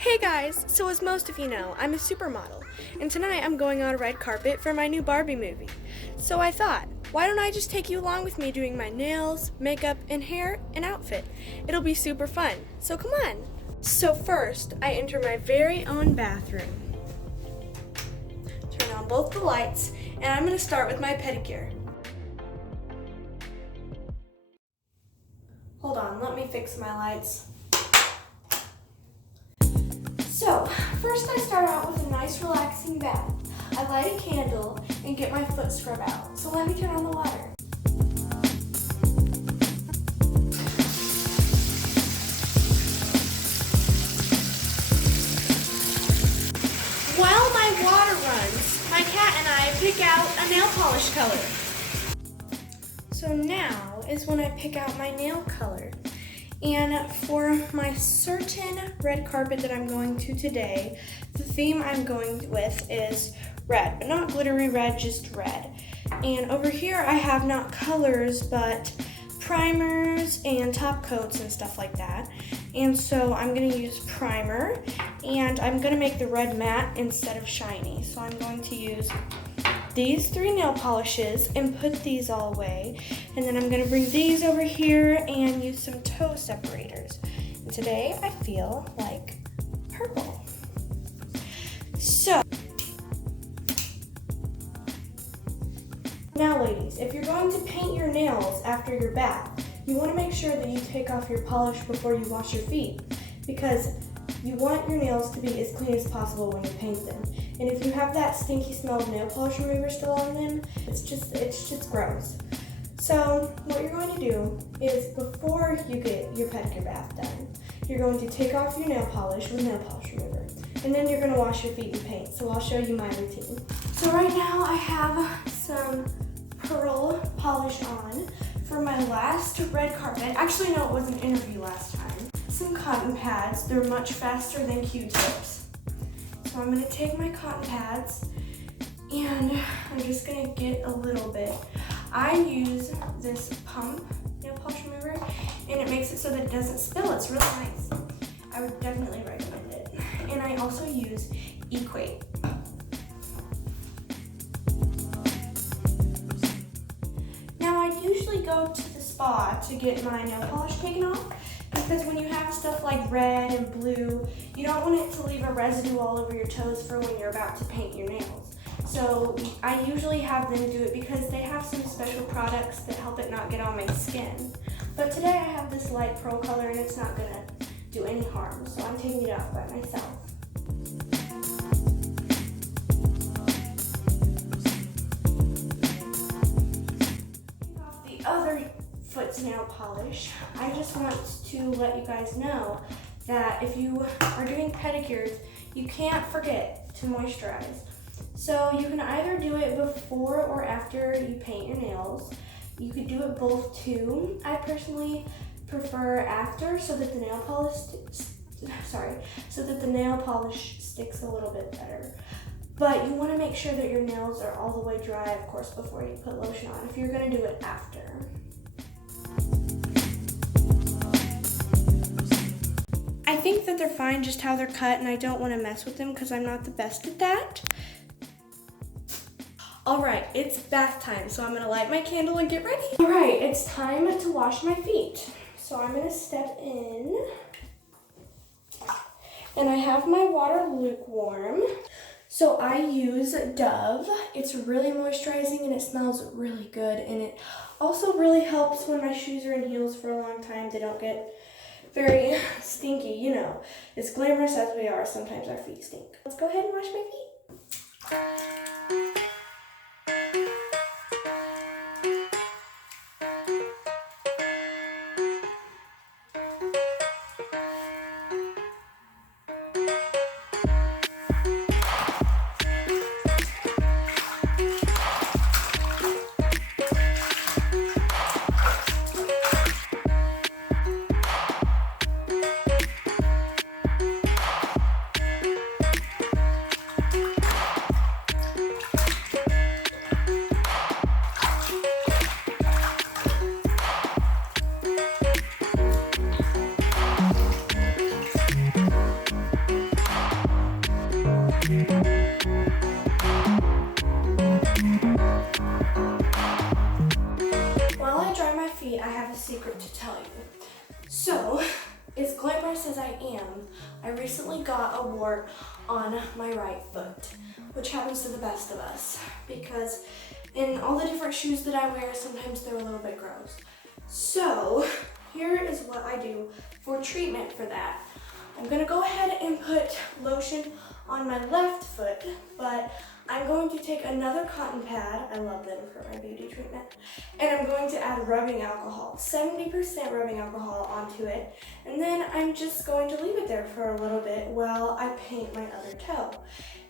Hey guys, so as most of you know, I'm a supermodel, and tonight I'm going on a red carpet for my new Barbie movie. So I thought, why don't I just take you along with me doing my nails, makeup, and hair and outfit? It'll be super fun, so come on. So first, I enter my very own bathroom. Turn on both the lights, and I'm going to start with my pedicure. Hold on, let me fix my lights. So, first I start out with a nice relaxing bath. I light a candle and get my foot scrub out. So let me turn on the water. While my water runs, my cat and I pick out a nail polish color. So now is when I pick out my nail color. And for my certain red carpet that I'm going to today, the theme I'm going with is red, but not glittery red, just red. And over here I have not colors, but primers and top coats and stuff like that. And so I'm gonna use primer, and I'm gonna make the red matte instead of shiny. So I'm going to use these 3 nail polishes and put these all away. And then I'm gonna bring these over here and use some toe separators. And today I feel like purple. So, now ladies, if you're going to paint your nails after your bath, you wanna make sure that you take off your polish before you wash your feet, because you want your nails to be as clean as possible when you paint them. And if you have that stinky smell of nail polish remover still on them, it's just gross. So what you're going to do is, before you get your pedicure bath done, you're going to take off your nail polish with nail polish remover. And then you're going to wash your feet and paint. So I'll show you my routine. So right now I have some pearl polish on for my last red carpet. Actually, no, it was an interview last time. Some cotton pads. They're much faster than Q-tips. So I'm going to take my cotton pads and I'm just going to get a little bit. I use this pump nail polish remover, and it makes it so that it doesn't spill. It's really nice. I would definitely recommend it. And I also use Equate. Now I usually go to the spa to get my nail polish taken off, because when you have stuff like red and blue, you don't want it to leave a residue all over your toes for when you're about to paint your nails. So I usually have them do it because they have some special products that help it not get on my skin. But today I have this light pearl color and it's not gonna do any harm, so I'm taking it off by myself. Take off the other foot's nail polish. I just want to let you guys know that if you are doing pedicures, you can't forget to moisturize. So you can either do it before or after you paint your nails. You could do it both too. I personally prefer after, so that the nail polish sticks a little bit better. But you want to make sure that your nails are all the way dry, of course, before you put lotion on, if you're going to do it after. I think that they're fine just how they're cut, and I don't want to mess with them because I'm not the best at that. Alright, it's bath time, so I'm going to light my candle and get ready. Alright, it's time to wash my feet. So I'm going to step in, and I have my water lukewarm. So I use Dove. It's really moisturizing and it smells really good, and it also really helps when my shoes are in heels for a long time. They don't get very stinky, you know. As glamorous as we are, sometimes our feet stink. Let's go ahead and wash my feet. I recently got a wart on my right foot, which happens to the best of us because in all the different shoes that I wear, sometimes they're a little bit gross. So here is what I do for treatment for that. I'm gonna go ahead and put lotion on my left foot, but I'm going to take another cotton pad, I love them for my beauty treatment, and I'm going to add rubbing alcohol, 70% rubbing alcohol onto it, and then I'm just going to leave it there for a little bit while I paint my other toe.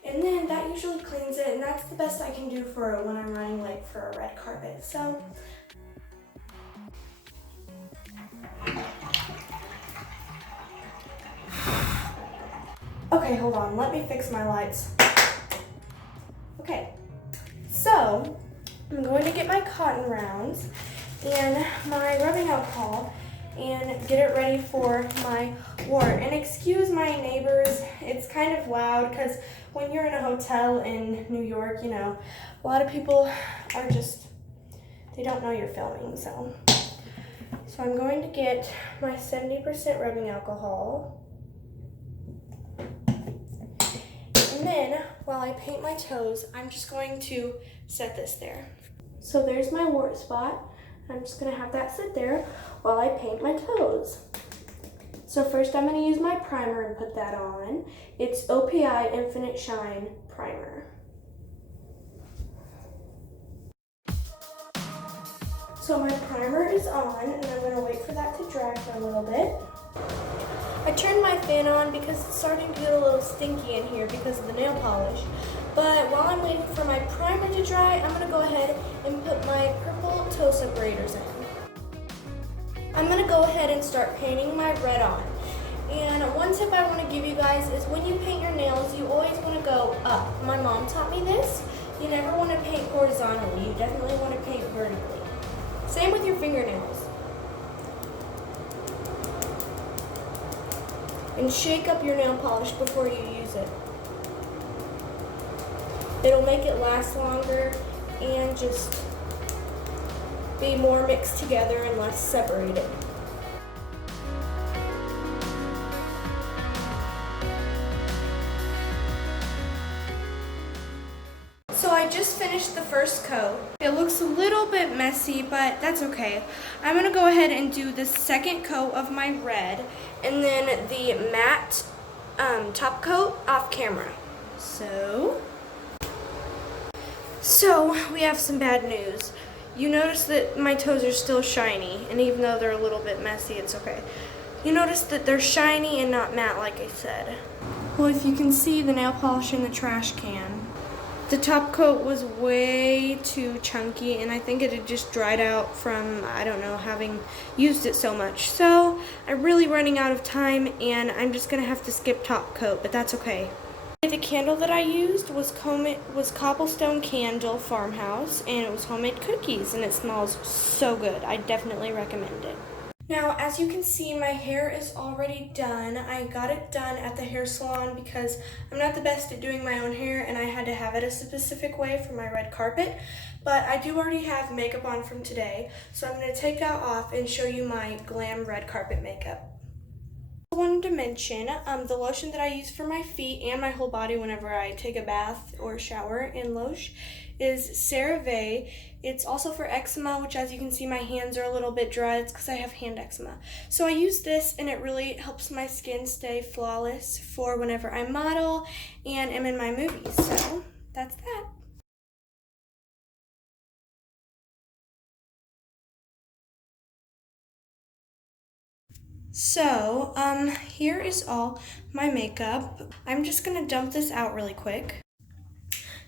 And then that usually cleans it, and that's the best I can do for when I'm running late for a red carpet. So, okay, hold on, let me fix my lights. Okay, so I'm going to get my cotton rounds and my rubbing alcohol and get it ready for my wart. And excuse my neighbors, it's kind of loud because when you're in a hotel in New York, you know, a lot of people are just, they don't know you're filming, so I'm going to get my 70% rubbing alcohol. And then, while I paint my toes, I'm just going to set this there. So there's my wart spot. I'm just gonna have that sit there while I paint my toes. So first I'm gonna use my primer and put that on. It's OPI Infinite Shine Primer. So my primer is on, and I'm gonna wait for that to dry for a little bit. I turned my fan on because it's starting to get a little stinky in here because of the nail polish. But while I'm waiting for my primer to dry, I'm gonna go ahead and put my purple toe separators in. I'm gonna go ahead and start painting my red on. And one tip I wanna give you guys is when you paint your nails, you always wanna go up. My mom taught me this. You never wanna paint horizontally. You definitely wanna paint vertically. Same with your fingernails. And shake up your nail polish before you use it. It'll make it last longer and just be more mixed together and less separated. So I just finished the first coat. It looks a little bit messy, but that's okay. I'm gonna go ahead and do the second coat of my red and then the matte top coat off camera. So we have some bad news. You notice that my toes are still shiny, and even though they're a little bit messy, it's okay. You notice that they're shiny and not matte like I said. Well, if you can see the nail polish in the trash can, the top coat was way too chunky, and I think it had just dried out from, I don't know, having used it so much. So I'm really running out of time, and I'm just gonna have to skip top coat, but that's okay. The candle that I used was Cobblestone Candle Farmhouse, and it was homemade cookies, and it smells so good. I definitely recommend it. Now, as you can see, my hair is already done. I got it done at the hair salon because I'm not the best at doing my own hair, and I had to have it a specific way for my red carpet. But I do already have makeup on from today, so I'm going to take that off and show you my glam red carpet makeup. I wanted to mention the lotion that I use for my feet and my whole body whenever I take a bath or shower in Loche is CeraVe. It's also for eczema, which as you can see my hands are a little bit dry. It's because I have hand eczema. So I use this and it really helps my skin stay flawless for whenever I model and am in my movies. So that's that. So, here is all my makeup. I'm just gonna dump this out really quick.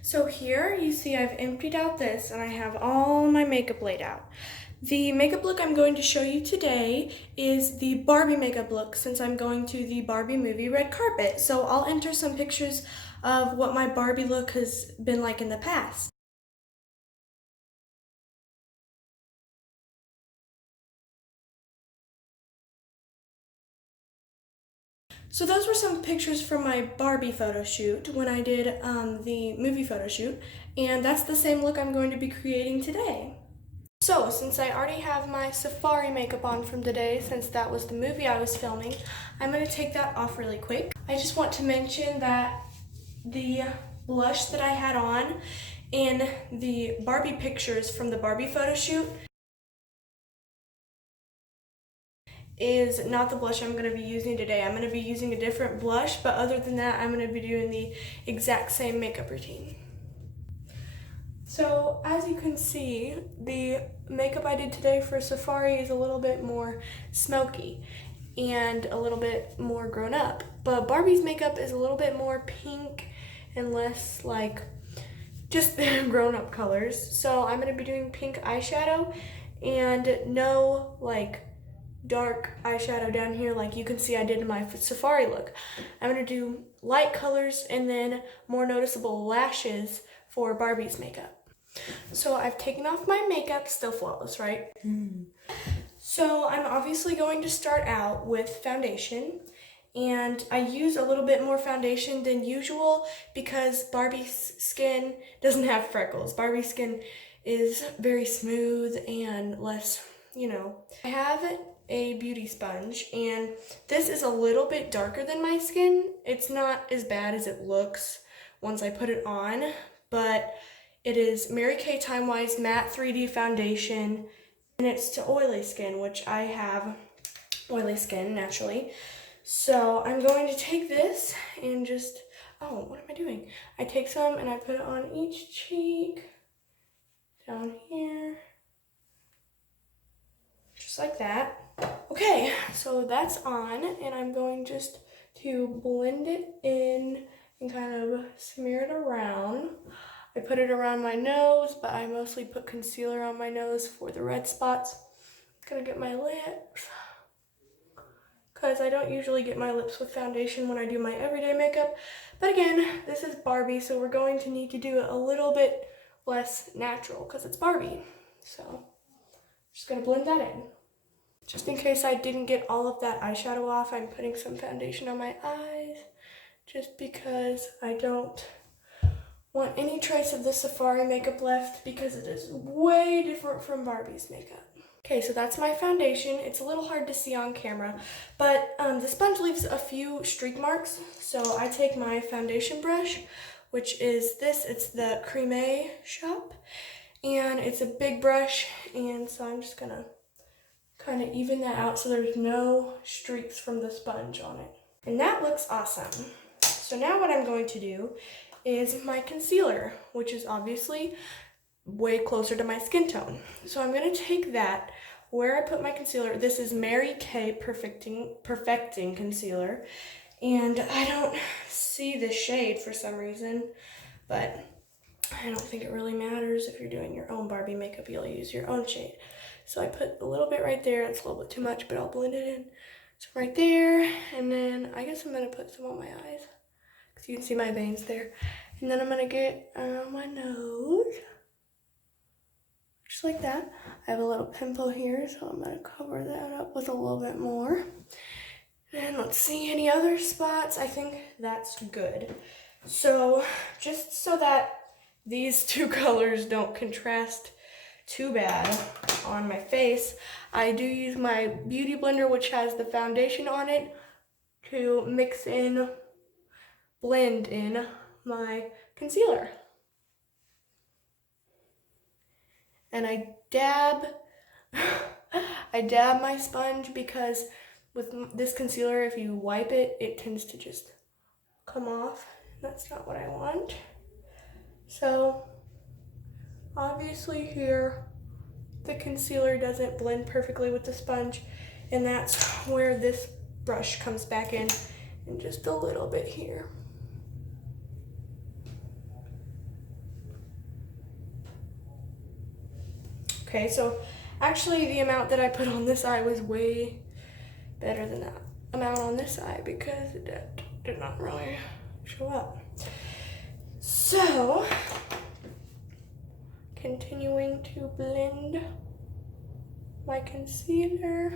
So here you see I've emptied out this and I have all my makeup laid out. The makeup look I'm going to show you today is the Barbie makeup look since I'm going to the Barbie movie red carpet. So I'll enter some pictures of what my Barbie look has been like in the past. So those were some pictures from my Barbie photo shoot when I did the movie photo shoot, and that's the same look I'm going to be creating today. So, since I already have my safari makeup on from today, since that was the movie I was filming, I'm going to take that off really quick. I just want to mention that the blush that I had on in the Barbie pictures from the Barbie photo shoot is not the blush I'm going to be using today. I'm going to be using a different blush, but other than that, I'm going to be doing the exact same makeup routine. So as you can see, the makeup I did today for Safari is a little bit more smoky and a little bit more grown up. But Barbie's makeup is a little bit more pink and less like just grown up colors. So I'm gonna be doing pink eyeshadow and no like dark eyeshadow down here like you can see I did in my Safari look. I'm gonna do light colors and then more noticeable lashes for Barbie's makeup. So I've taken off my makeup, still flawless, right? So I'm obviously going to start out with foundation, and I use a little bit more foundation than usual because Barbie's skin doesn't have freckles. Barbie's skin is very smooth and less, I have a beauty sponge, and this is a little bit darker than my skin. It's not as bad as it looks once I put it on, but it is Mary Kay Time Wise Matte 3D Foundation, and it's to oily skin, which I have oily skin naturally. So I'm going to take this and just, what am I doing? I take some and I put it on each cheek, down here, just like that. Okay, so that's on, and I'm going just to blend it in and kind of smear it around. I put it around my nose, but I mostly put concealer on my nose for the red spots. Gonna get my lips, because I don't usually get my lips with foundation when I do my everyday makeup. But again, this is Barbie, so we're going to need to do it a little bit less natural because it's Barbie. So just gonna blend that in. Just in case I didn't get all of that eyeshadow off, I'm putting some foundation on my eyes just because I don't want any trace of the Safari makeup left because it is way different from Barbie's makeup. Okay, so that's my foundation. It's a little hard to see on camera, but the sponge leaves a few streak marks. So I take my foundation brush, which is this, it's the Creme Shop, and it's a big brush, and so I'm just gonna kind of even that out so there's no streaks from the sponge on it. And that looks awesome. So now what I'm going to do is my concealer, which is obviously way closer to my skin tone. So I'm going to take that, where I put my concealer, this is Mary Kay Perfecting Concealer, and I don't see the shade for some reason, but I don't think it really matters. If you're doing your own Barbie makeup, you'll use your own shade. So I put a little bit right there. It's a little bit too much, but I'll blend it in. So right there, and then I guess I'm going to put some on my eyes, because you can see my veins there. And then I'm going to get around my nose, just like that. I have a little pimple here, so I'm going to cover that up with a little bit more. And let's see any other spots. I think that's good. So just so that these two colors don't contrast too bad on my face, I do use my beauty blender, which has the foundation on it, to blend in my concealer. And I dab my sponge, because with this concealer, if you wipe it, it tends to just come off. That's not what I want. So obviously here, the concealer doesn't blend perfectly with the sponge, and that's where this brush comes back in, and just a little bit here. Okay, so actually the amount that I put on this eye was way better than that amount on this eye, because it did not really show up. So, continuing to blend my concealer.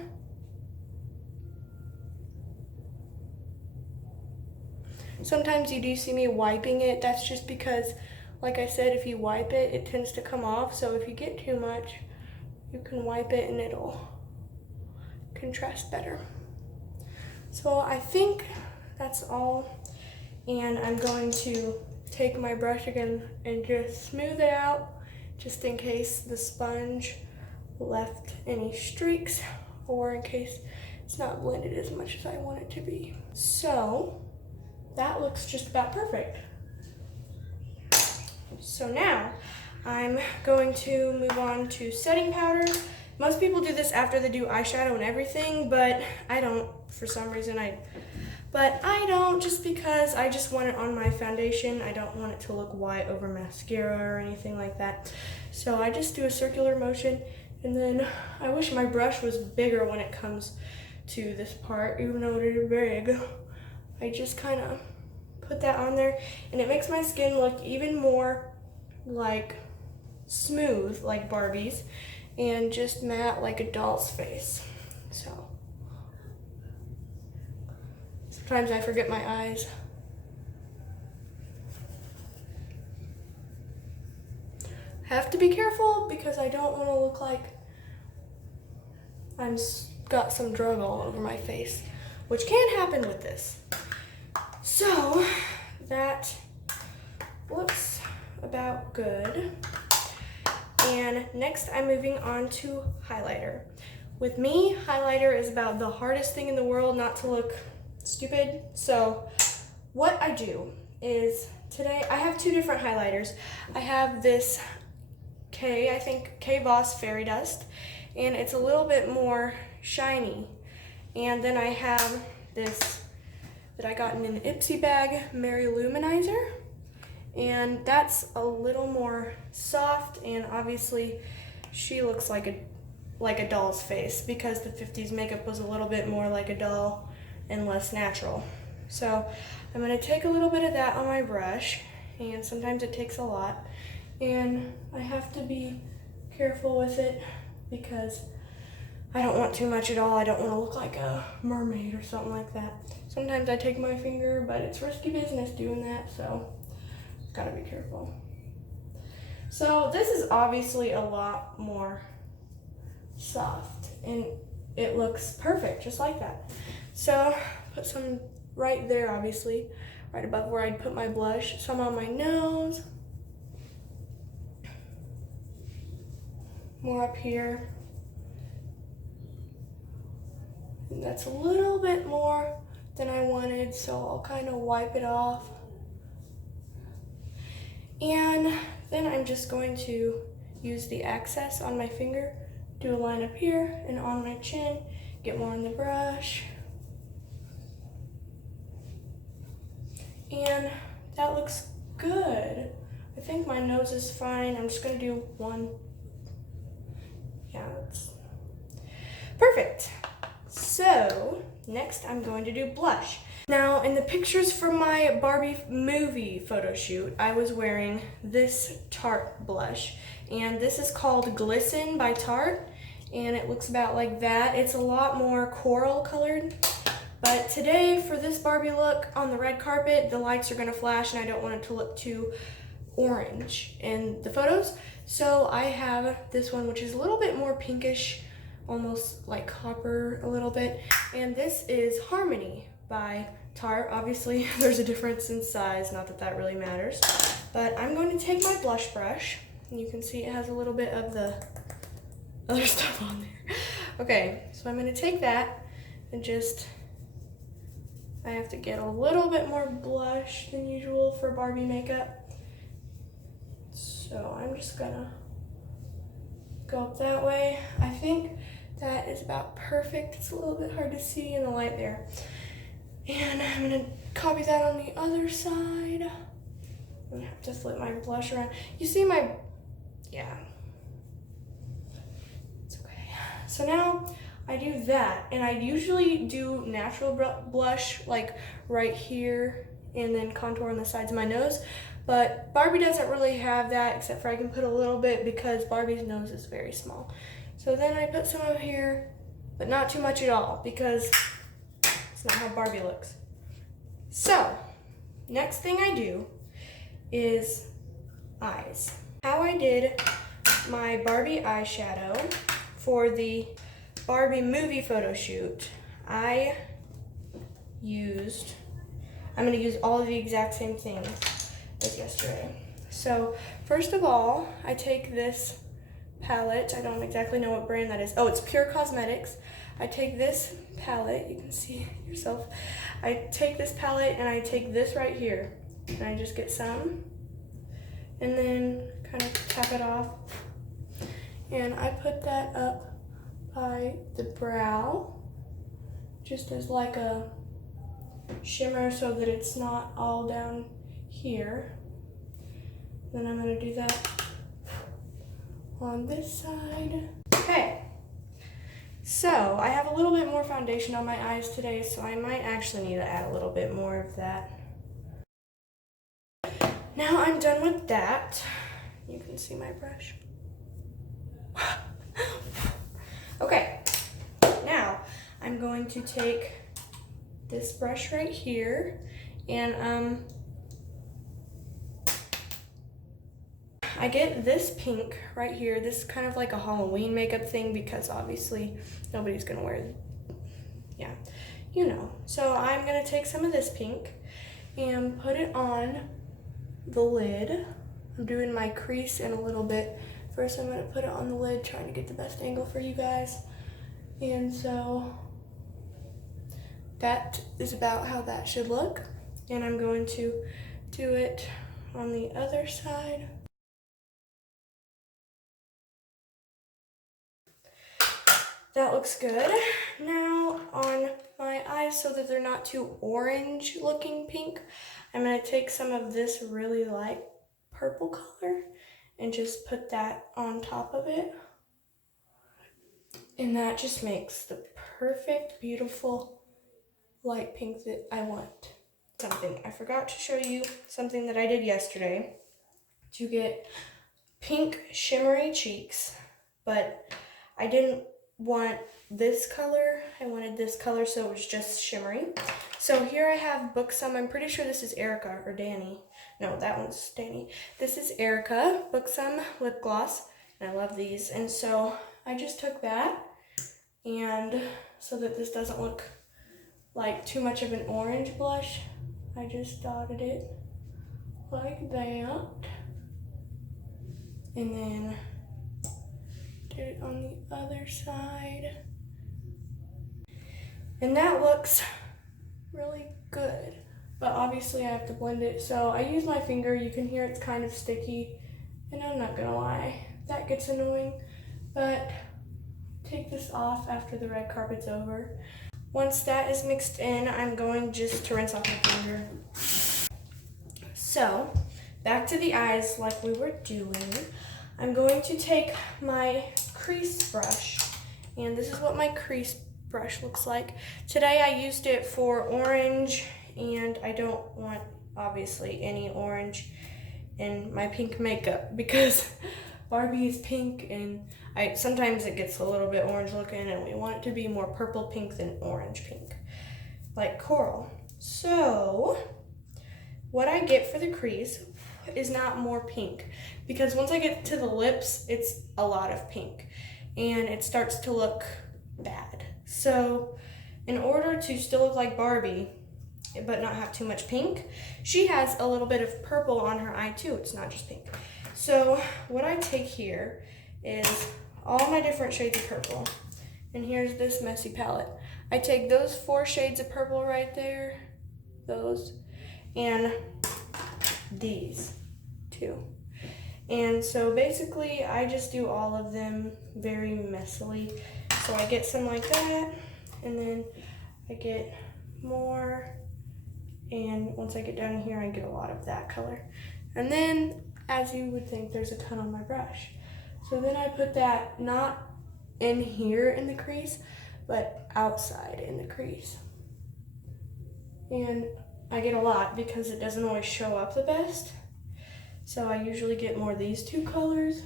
Sometimes you do see me wiping it. That's just because, like I said, if you wipe it, it tends to come off. So if you get too much, you can wipe it and it'll contrast better. So I think that's all, and I'm going to take my brush again and just smooth it out, just in case the sponge left any streaks or in case it's not blended as much as I want it to be. So that looks just about perfect. So now I'm going to move on to setting powder. Most people do this after they do eyeshadow and everything, but I don't for some reason. But I don't, just because I just want it on my foundation. I don't want it to look white over mascara or anything like that. So I just do a circular motion, and then I wish my brush was bigger when it comes to this part, even though it is big. I just kind of put that on there, and it makes my skin look even more like smooth, like Barbie's, and just matte like a doll's face. So sometimes I forget my eyes. I have to be careful because I don't want to look like I'm got some drug all over my face, which can happen with this. So that looks about good. And next I'm moving on to highlighter. With me, highlighter is about the hardest thing in the world not to look stupid. So what I do is, today I have two different highlighters. I have this K Voss Fairy Dust, and it's a little bit more shiny. And then I have this that I got in an Ipsy bag, Mary Luminizer, and that's a little more soft, and obviously she looks like a doll's face because the 50s makeup was a little bit more like a doll and less natural. So I'm going to take a little bit of that on my brush, and sometimes it takes a lot, and I have to be careful with it because I don't want too much at all. I don't want to look like a mermaid or something like that. Sometimes I take my finger, but it's risky business doing that, so gotta be careful. So this is obviously a lot more soft, and it looks perfect just like that. So put some right there, obviously, right above where I'd put my blush, some on my nose, more up here. And that's a little bit more than I wanted, so I'll kind of wipe it off. And then I'm just going to use the excess on my finger, do a line up here and on my chin, get more on the brush. And that looks good. I think my nose is fine. I'm just gonna do one. Yeah, that's perfect. So next I'm going to do blush. Now in the pictures from my Barbie movie photo shoot, I was wearing this Tarte blush, and this is called Glisten by Tarte, and it looks about like that. It's a lot more coral colored, but today for this Barbie look on the red carpet, the lights are gonna flash and I don't want it to look too orange in the photos. So I have this one, which is a little bit more pinkish, almost like copper a little bit, and this is Harmony by Tarte. Obviously there's a difference in size, not that that really matters, but I'm going to take my blush brush, and you can see it has a little bit of the other stuff on there. Okay, so I'm going to take that and just, I have to get a little bit more blush than usual for Barbie makeup, so I'm just gonna go up that way. I think that is about perfect. It's a little bit hard to see in the light there. And I'm gonna copy that on the other side. I'm gonna have to flip my blush around. You see my, yeah, it's okay. So now I do that, and I usually do natural blush like right here and then contour on the sides of my nose, but Barbie doesn't really have that, except for I can put a little bit because Barbie's nose is very small. So then I put some up here, but not too much at all because it's not how Barbie looks. So next thing I do is eyes. How I did my Barbie eyeshadow for the Barbie movie photo shoot, I'm gonna use all of the exact same things as yesterday. So first of all, I take this palette. I don't exactly know what brand that is. Oh, it's Pure Cosmetics. I take this palette, you can see yourself. I take this palette and I take this right here and I just get some and then kind of tap it off. And I put that up by the brow just as like a shimmer so that it's not all down here. Then I'm gonna do that on this side. Okay, so I have a little bit more foundation on my eyes today, so I might actually need to add a little bit more of that. Now I'm done with that. You can see my brush. Okay, now I'm going to take this brush right here and I get this pink right here. This is kind of like a Halloween makeup thing because obviously nobody's gonna wear, yeah, you know. So I'm gonna take some of this pink and put it on the lid. I'm doing my crease in a little bit. First I'm gonna put it on the lid, trying to get the best angle for you guys. And so that is about how that should look. And I'm going to do it on the other side. That looks good. Now on my eyes, so that they're not too orange looking pink, I'm gonna take some of this really light purple color and just put that on top of it. And that just makes the perfect, beautiful light pink that I want. Something, I forgot to show you something that I did yesterday to get pink shimmery cheeks, but I didn't want this color. I wanted this color, so it was just shimmery. So here I have Booksome. I'm pretty sure this is Erica or Danny. No, that one's Danny. This is Erica Booksome lip gloss, and I love these. And so I just took that, and so that this doesn't look like too much of an orange blush, I just dotted it like that, and then did it on the other side. And that looks really good, but obviously I have to blend it. So I use my finger. You can hear it's kind of sticky, and I'm not gonna lie, that gets annoying, but take this off after the red carpet's over. Once that is mixed in, I'm going just to rinse off my finger. So, back to the eyes like we were doing. I'm going to take my crease brush, and this is what my crease brush looks like. Today I used it for orange, and I don't want, obviously, any orange in my pink makeup because Barbie is pink, and sometimes it gets a little bit orange looking, and we want it to be more purple pink than orange pink, like coral. So what I get for the crease is not more pink, because once I get to the lips, it's a lot of pink, and it starts to look bad. So in order to still look like Barbie, but not have too much pink, she has a little bit of purple on her eye too. It's not just pink. So what I take here is all my different shades of purple, and here's this messy palette. I take those 4 shades of purple right there, those, and these 2. And so basically I just do all of them very messily. So I get some like that, and then I get more, and once I get down here I get a lot of that color. And then, as you would think, there's a ton on my brush. So then I put that not in here in the crease, but outside in the crease. And I get a lot because it doesn't always show up the best. So I usually get more of these 2 colors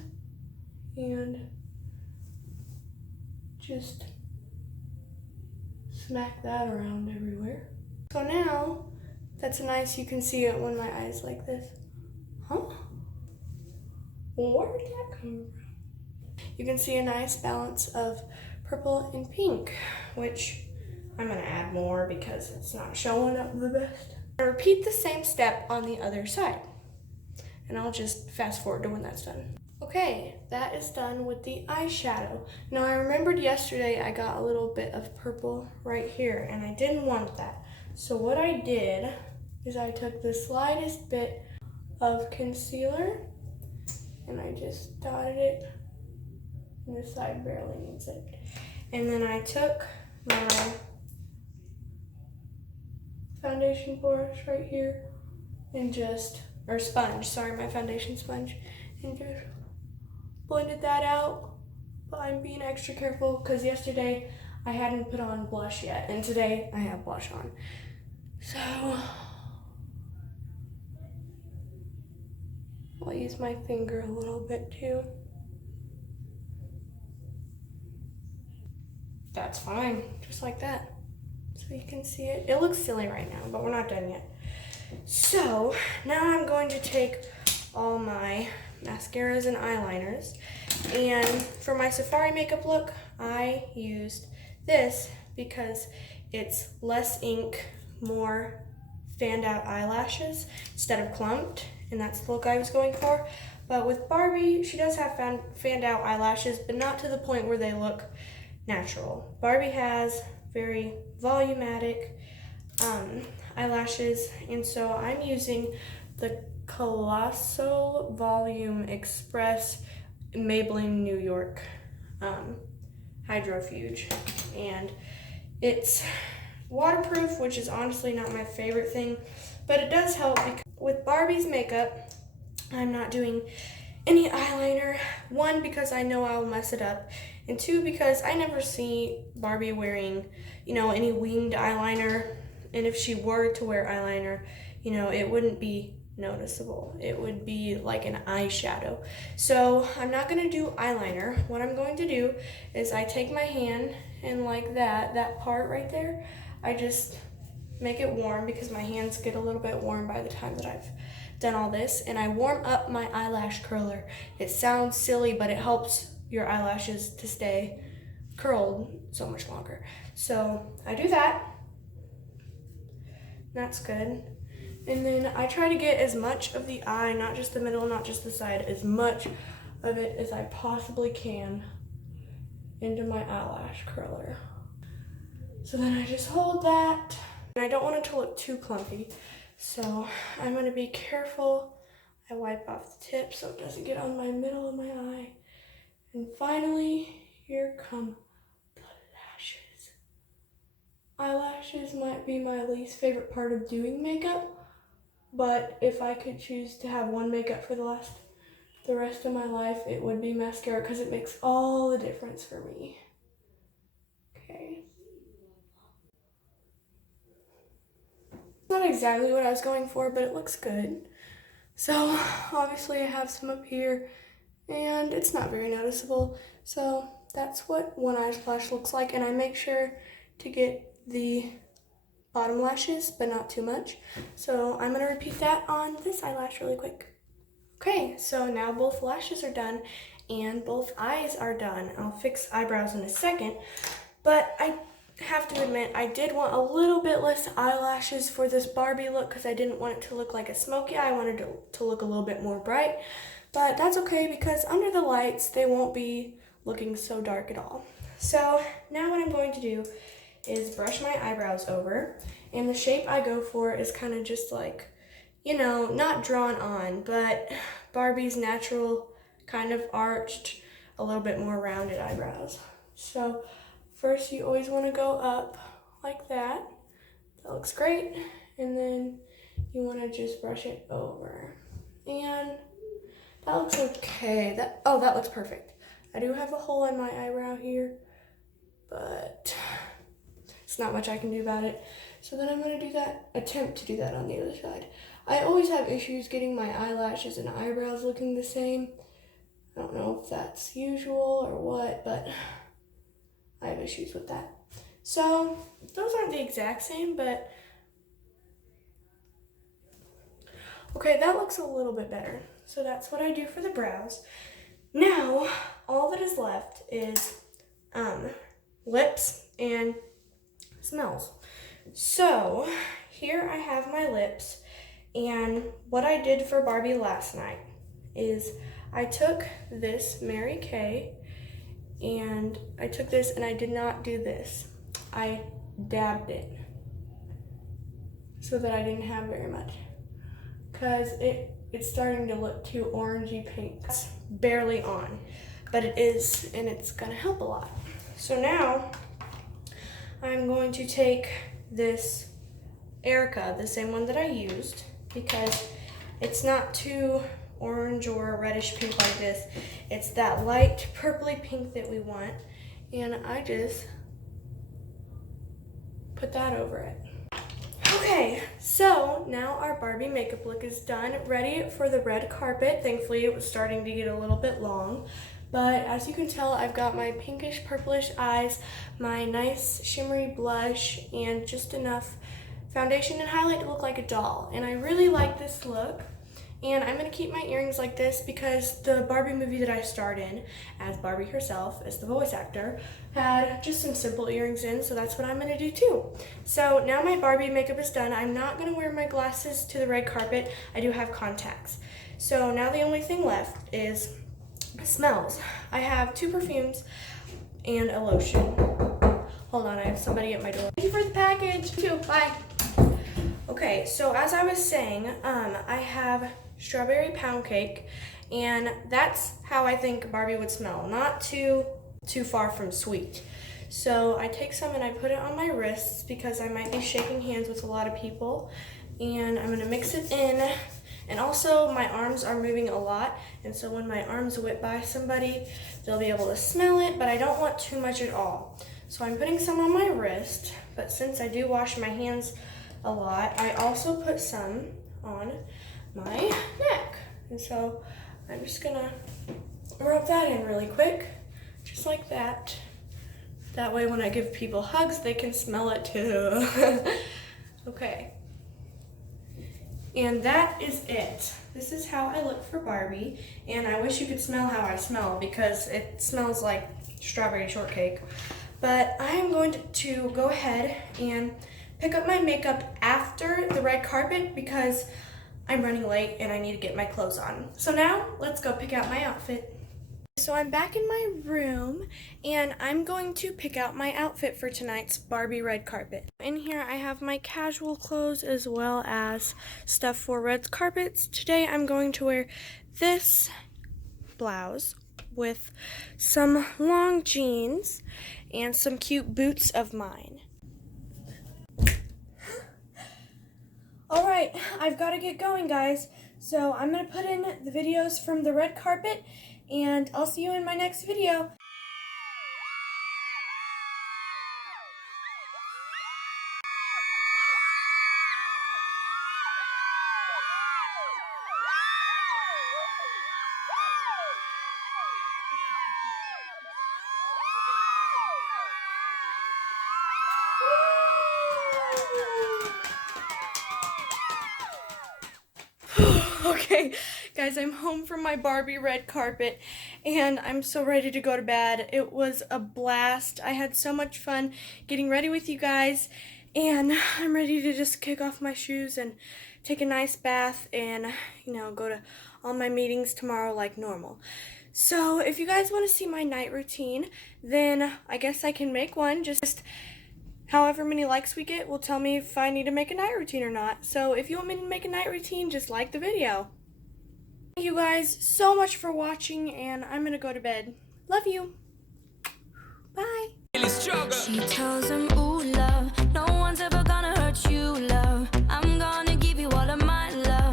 and just smack that around everywhere. So now that's nice. You can see it when my eyes like this. Huh? Well, where did that come from? You can see a nice balance of purple and pink, which I'm gonna add more because it's not showing up the best. I'll repeat the same step on the other side, and I'll just fast forward to when that's done. Okay, that is done with the eyeshadow. Now I remembered yesterday I got a little bit of purple right here, and I didn't want that. So what I did is I took the slightest bit of concealer and I just dotted it, and this side barely needs it. And then I took my foundation brush right here and just, or sponge, sorry, my foundation sponge, and just blended that out. But I'm being extra careful because yesterday I hadn't put on blush yet, and today I have blush on. So I'll use my finger a little bit too. That's fine, just like that. So you can see it. It looks silly right now, but we're not done yet. So now I'm going to take all my mascaras and eyeliners, and for my safari makeup look, I used this because it's less ink, more fanned out eyelashes instead of clumped, and that's the look I was going for. But with Barbie, she does have fanned out eyelashes, but not to the point where they look natural. Barbie has very volumatic eyelashes, and so I'm using the Colossal Volume Express Maybelline New York Hydrofuge, and it's waterproof, which is honestly not my favorite thing, but it does help because with Barbie's makeup, I'm not doing any eyeliner. One, because I know I'll mess it up, and two, because I never see Barbie wearing, any winged eyeliner, and if she were to wear eyeliner, it wouldn't be noticeable. It would be like an eyeshadow. So I'm not gonna do eyeliner. What I'm going to do is I take my hand and like that part right there, I just make it warm because my hands get a little bit warm by the time that I've done all this, and I warm up my eyelash curler. It sounds silly, but it helps your eyelashes to stay curled so much longer. So I do that. That's good. And then I try to get as much of the eye, not just the middle, not just the side, as much of it as I possibly can into my eyelash curler. So then I just hold that, and I don't want it to look too clumpy. So I'm gonna be careful. I wipe off the tip so it doesn't get on my middle of my eye. And finally, here come the lashes. Eyelashes might be my least favorite part of doing makeup, but if I could choose to have one makeup for the rest of my life, it would be mascara because it makes all the difference for me. Okay. Not exactly what I was going for, but it looks good. So obviously I have some up here, and it's not very noticeable. So that's what one eyelash looks like, and I make sure to get the bottom lashes, but not too much. So I'm gonna repeat that on this eyelash really quick. Okay, so now both lashes are done and both eyes are done. I'll fix eyebrows in a second, but I have to admit I did want a little bit less eyelashes for this Barbie look because I didn't want it to look like a smoky eye. I wanted it to look a little bit more bright, but that's okay because under the lights they won't be looking so dark at all. So now what I'm going to do is brush my eyebrows over, and the shape I go for is kind of just like, not drawn on, but Barbie's natural kind of arched, a little bit more rounded eyebrows. So first you always want to go up like that. That looks great. And then you want to just brush it over. And that looks okay. That looks perfect. I do have a hole in my eyebrow here, but it's not much I can do about it. So then I'm going to attempt to do that on the other side. I always have issues getting my eyelashes and eyebrows looking the same. I don't know if that's usual or what, but I have issues with that. So those aren't the exact same, but okay, that looks a little bit better. So that's what I do for the brows. Now, all that is left is lips and smells. So, here I have my lips, and what I did for Barbie last night is I took this Mary Kay, and I took this and I did not do this. I dabbed it so that I didn't have very much, because it's starting to look too orangey pink. It's barely on, but it is, and it's gonna help a lot. So now I'm going to take this Erica, the same one that I used, because it's not too orange or reddish pink like this. It's that light purpley pink that we want, and I just put that over it. Okay, so now our Barbie makeup look is done, ready for the red carpet. Thankfully, it was starting to get a little bit long, but as you can tell, I've got my pinkish purplish eyes, my nice shimmery blush, and just enough foundation and highlight to look like a doll. And I really like this look. And I'm gonna keep my earrings like this because the Barbie movie that I starred in as Barbie herself, as the voice actor, had just some simple earrings in, so that's what I'm gonna do too. So now my Barbie makeup is done. I'm not gonna wear my glasses to the red carpet. I do have contacts. So now the only thing left is smells. I have 2 perfumes and a lotion. Hold on, I have somebody at my door. Thank you for the package too, bye. Okay, so as I was saying, I have strawberry pound cake, and that's how I think Barbie would smell. Not too far from sweet. So I take some and I put it on my wrists because I might be shaking hands with a lot of people, and I'm gonna mix it in. And also my arms are moving a lot, and so when my arms whip by somebody, they'll be able to smell it, but I don't want too much at all. So I'm putting some on my wrist, but since I do wash my hands a lot, I also put some on my neck. And so I'm just gonna rub that in really quick, just like that. That way when I give people hugs, they can smell it too. Okay. And that is it. This is how I look for Barbie, and I wish you could smell how I smell because it smells like strawberry shortcake. But I am going to go ahead and pick up my makeup after the red carpet because I'm running late and I need to get my clothes on. So now, let's go pick out my outfit. So I'm back in my room and I'm going to pick out my outfit for tonight's Barbie red carpet. In here I have my casual clothes as well as stuff for red carpets. Today I'm going to wear this blouse with some long jeans and some cute boots of mine. Alright, I've got to get going, guys. So I'm going to put in the videos from the red carpet, and I'll see you in my next video. Okay, guys, I'm home from my Barbie red carpet, and I'm so ready to go to bed. It was a blast. I had so much fun getting ready with you guys, and I'm ready to just kick off my shoes and take a nice bath and, go to all my meetings tomorrow like normal. So if you guys want to see my night routine, then I guess I can make one. Just however many likes we get will tell me if I need to make a night routine or not. So if you want me to make a night routine, just like the video. Thank you guys so much for watching, and I'm gonna go to bed. Love you. Bye. She tells